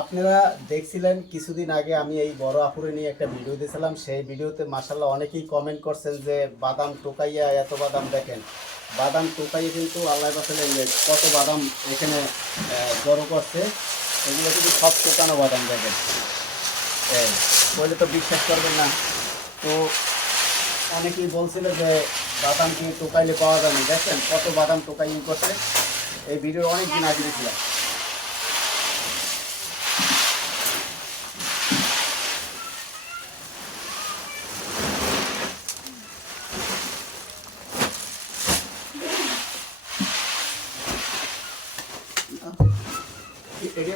আপনারা দেখছিলেন কিছুদিন আগে আমি এই বড় আপুরে নিয়ে একটা ভিডিও দিয়েছিলাম। সেই ভিডিওতে মাশাআল্লাহ অনেকেই কমেন্ট করছেন যে বাদাম টোকাইয়া এত বাদাম দেখেন। বাদাম টোকাইয়ে কিন্তু আল্লাহ বাসালে কত বাদাম এখানে জড়ো করছে। এগুলো কিন্তু সব টোকানো বাদাম দেখেন। এই বলে তো বিশ্বাস করবেন না। তো অনেকেই বলছিল যে বাদাম কি টোকাইলে পাওয়া যাবে, দেখেন কত বাদাম টোকাই করছে। এই ভিডিও অনেক দিন আগে দিয়েছিলাম। এটি